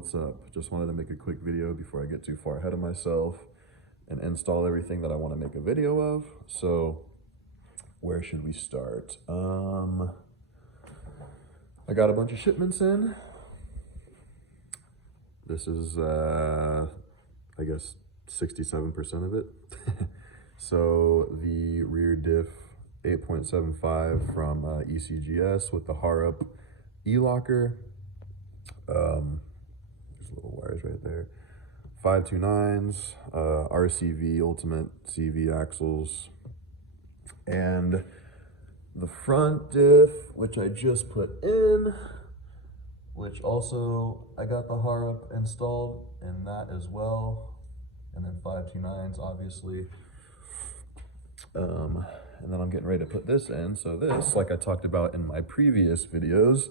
what's up? Just wanted to make a quick video before I get too far ahead of myself and install everything that I want to make a video of. So where should we start? I got a bunch of shipments in. This is, I guess, 67% of it. So the rear diff 8.75 from ECGS with the Harrup E-locker. There's little wires right there. 529s, RCV Ultimate CV axles, and the front diff, which I just put in, which also I got the Harrup installed in that as well, and then 529s obviously. And then I'm getting ready to put this in. So this, like I talked about in my previous videos,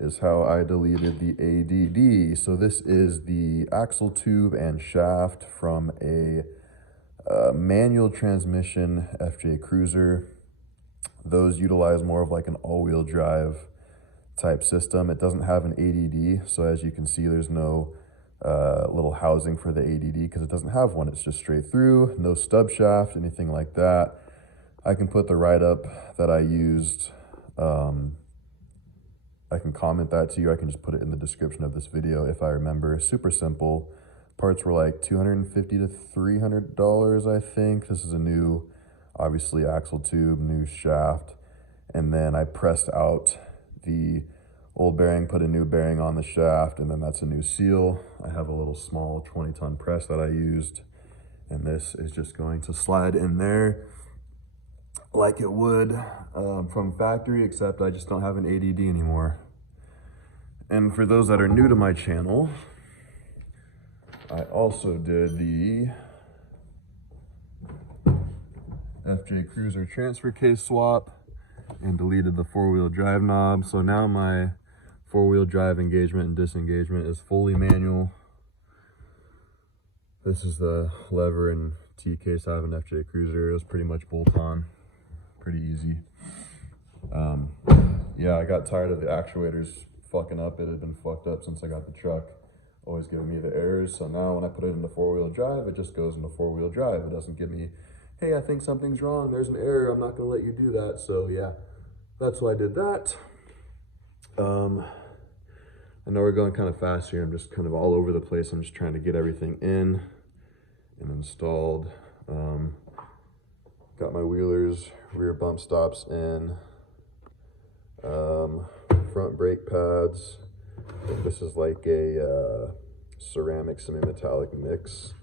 is how I deleted the ADD. So this is the axle tube and shaft from a manual transmission FJ Cruiser. Those utilize more of like an all-wheel drive type system. It doesn't have an ADD, so as you can see, there's no little housing for the ADD because it doesn't have one. It's just straight through, no stub shaft, anything like that. I can put the write-up that I used. I can comment that to you. I can just put it in the description of this video if I remember. Super simple. Parts were like $250 to $300, I think. This is a new, obviously, axle tube, new shaft. And then I pressed out the old bearing, put a new bearing on the shaft, and then that's a new seal. I have a little small 20-ton press that I used, and this is just going to slide in there like it would from factory, except I just don't have an ADD anymore. And for those that are new to my channel, I also did the FJ Cruiser transfer case swap and deleted the four-wheel drive knob. So now my four-wheel drive engagement and disengagement is fully manual. This is the lever and T-case I have an FJ Cruiser. It was pretty much bolt on, pretty easy. Yeah, I got tired of the actuators fucking up. It had been fucked up since I got the truck, always giving me the errors. So now when I put it into four-wheel drive, it just goes into four-wheel drive. It doesn't give me, hey, I think something's wrong, there's an error, I'm not gonna let you do that. So yeah, that's why I did that. I know we're going kind of fast here. I'm just kind of all over the place. I'm just trying to get everything in and installed. Got my wheelers, rear bump stops in, front brake pads. I think this is like a ceramic semi-metallic mix.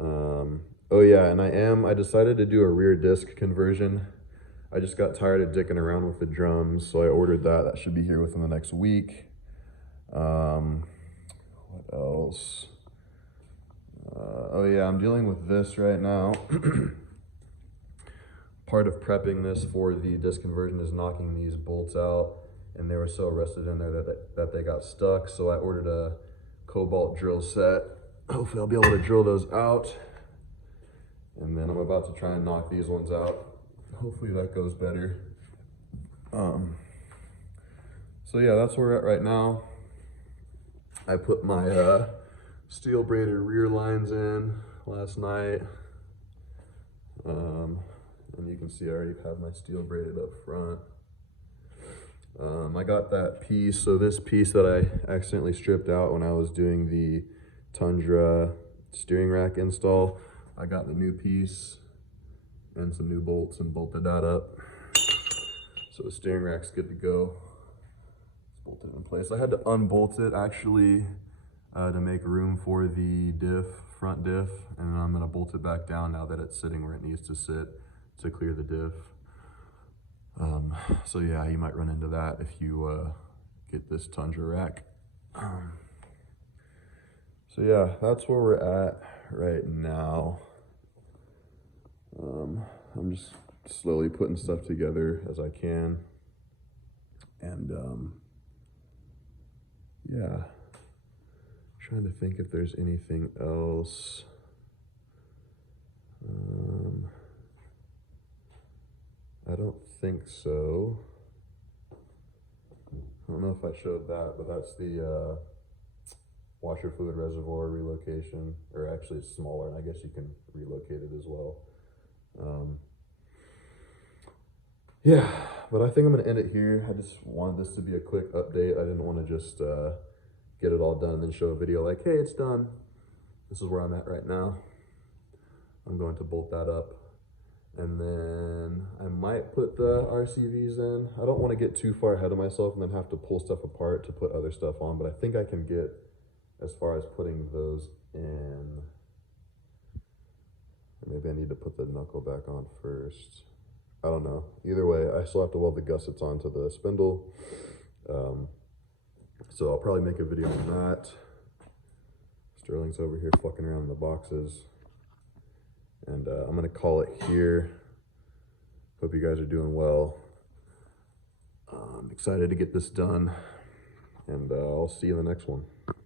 Oh yeah, and I decided to do a rear disc conversion. I just got tired of dicking around with the drums, so I ordered that. That should be here within the next week. What else? Oh yeah, I'm dealing with this right now. Part of prepping this for the disc conversion is knocking these bolts out, and they were so rusted in there that they got stuck. So I ordered a cobalt drill set. Hopefully I'll be able to drill those out. And then I'm about to try and knock these ones out. Hopefully that goes better. So yeah, that's where we're at right now. I put my steel braided rear lines in last night. And you can see I already have my steel braided up front. I got that piece, so this piece that I accidentally stripped out when I was doing the Tundra steering rack install, I got the new piece and some new bolts and bolted that up. So the steering rack's good to go. It's bolted in place. I had to unbolt it actually to make room for the diff, front diff, and I'm gonna bolt it back down now that it's sitting where it needs to sit to clear the diff. So yeah, you might run into that if you get this Tundra rack. So yeah, that's where we're at right now. I'm just slowly putting stuff together as I can. And yeah, trying to think if there's anything else. I don't think so. I don't know if I showed that, but that's the washer fluid reservoir relocation, or actually it's smaller, and I guess you can relocate it as well. Yeah, but I think I'm gonna end it here. I just wanted this to be a quick update. I didn't want to just get it all done and then show a video like, hey, it's done. This is where I'm at right now. I'm going to bolt that up, and then I might put the RCVs in. I don't want to get too far ahead of myself and then have to pull stuff apart to put other stuff on, but I think I can get as far as putting those in. Maybe I need to put the knuckle back on first. I don't know. Either way, I still have to weld the gussets onto the spindle. So I'll probably make a video on that. Sterling's over here fucking around in the boxes. And I'm gonna call it here. Hope you guys are doing well. I'm excited to get this done, and I'll see you in the next one.